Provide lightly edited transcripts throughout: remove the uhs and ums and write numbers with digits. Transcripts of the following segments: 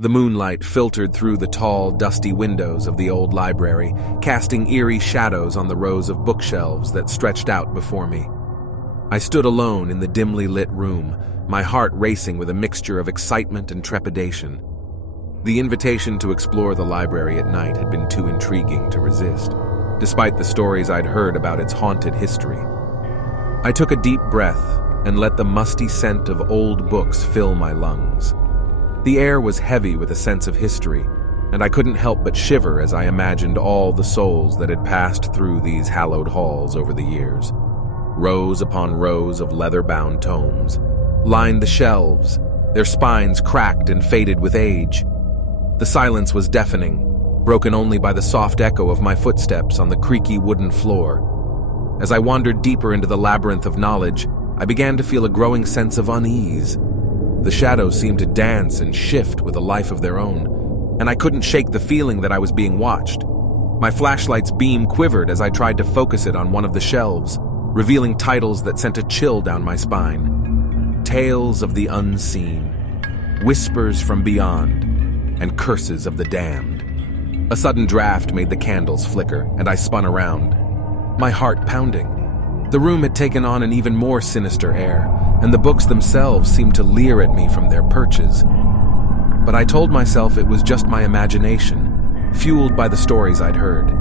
The moonlight filtered through the tall, dusty windows of the old library, casting eerie shadows on the rows of bookshelves that stretched out before me. I stood alone in the dimly lit room, my heart racing with a mixture of excitement and trepidation. The invitation to explore the library at night had been too intriguing to resist, despite the stories I'd heard about its haunted history. I took a deep breath and let the musty scent of old books fill my lungs. The air was heavy with a sense of history, and I couldn't help but shiver as I imagined all the souls that had passed through these hallowed halls over the years. Rows upon rows of leather-bound tomes lined the shelves, their spines cracked and faded with age. The silence was deafening, broken only by the soft echo of my footsteps on the creaky wooden floor. As I wandered deeper into the labyrinth of knowledge, I began to feel a growing sense of unease. The shadows seemed to dance and shift with a life of their own, and I couldn't shake the feeling that I was being watched. My flashlight's beam quivered as I tried to focus it on one of the shelves, revealing titles that sent a chill down my spine. Tales of the Unseen, Whispers from Beyond, and Curses of the Damned. A sudden draft made the candles flicker, and I spun around, my heart pounding. The room had taken on an even more sinister air, and the books themselves seemed to leer at me from their perches. But I told myself it was just my imagination, fueled by the stories I'd heard.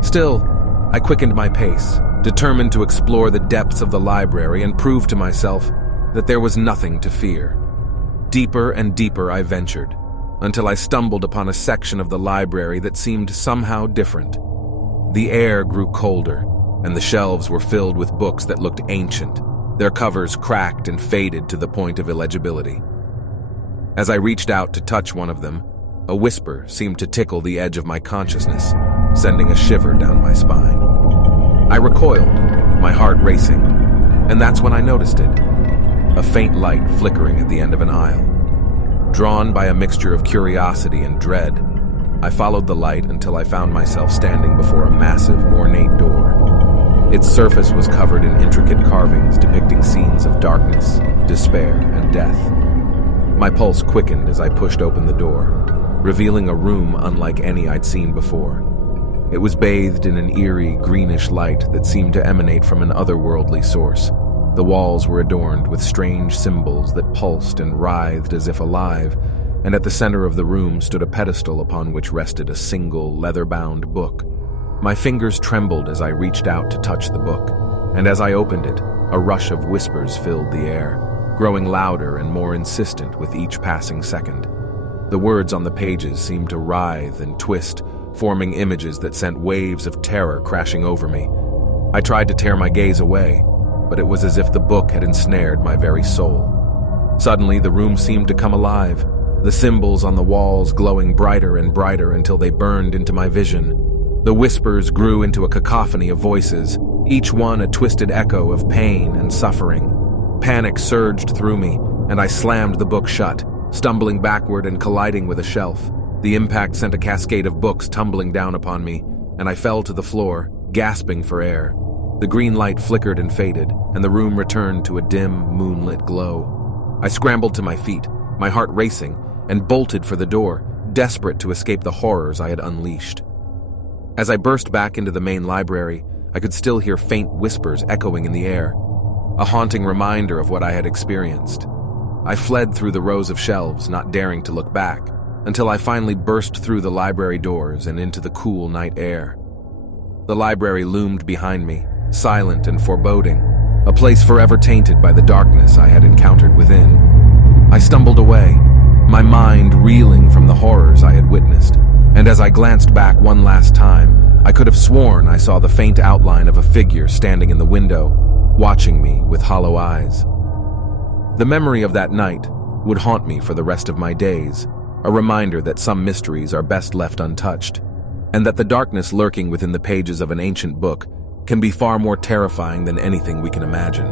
Still, I quickened my pace, determined to explore the depths of the library and prove to myself that there was nothing to fear. Deeper and deeper I ventured, until I stumbled upon a section of the library that seemed somehow different. The air grew colder, and the shelves were filled with books that looked ancient, their covers cracked and faded to the point of illegibility. As I reached out to touch one of them, a whisper seemed to tickle the edge of my consciousness, sending a shiver down my spine. I recoiled, my heart racing, and that's when I noticed it. A faint light flickering at the end of an aisle. Drawn by a mixture of curiosity and dread, I followed the light until I found myself standing before a massive, ornate door. Its surface was covered in intricate carvings depicting scenes of darkness, despair, and death. My pulse quickened as I pushed open the door, revealing a room unlike any I'd seen before. It was bathed in an eerie, greenish light that seemed to emanate from an otherworldly source. The walls were adorned with strange symbols that pulsed and writhed as if alive, and at the center of the room stood a pedestal upon which rested a single, leather-bound book. My fingers trembled as I reached out to touch the book, and as I opened it, a rush of whispers filled the air, growing louder and more insistent with each passing second. The words on the pages seemed to writhe and twist, forming images that sent waves of terror crashing over me. I tried to tear my gaze away, but it was as if the book had ensnared my very soul. Suddenly, the room seemed to come alive, the symbols on the walls glowing brighter and brighter until they burned into my vision. The whispers grew into a cacophony of voices, each one a twisted echo of pain and suffering. Panic surged through me, and I slammed the book shut, stumbling backward and colliding with a shelf. The impact sent a cascade of books tumbling down upon me, and I fell to the floor, gasping for air. The green light flickered and faded, and the room returned to a dim, moonlit glow. I scrambled to my feet, my heart racing, and bolted for the door, desperate to escape the horrors I had unleashed. As I burst back into the main library, I could still hear faint whispers echoing in the air, a haunting reminder of what I had experienced. I fled through the rows of shelves, not daring to look back, until I finally burst through the library doors and into the cool night air. The library loomed behind me, silent and foreboding, a place forever tainted by the darkness I had encountered within. I stumbled away, my mind reeling from the horrors I had witnessed, and as I glanced back one last time, I could have sworn I saw the faint outline of a figure standing in the window, watching me with hollow eyes. The memory of that night would haunt me for the rest of my days, a reminder that some mysteries are best left untouched, and that the darkness lurking within the pages of an ancient book can be far more terrifying than anything we can imagine.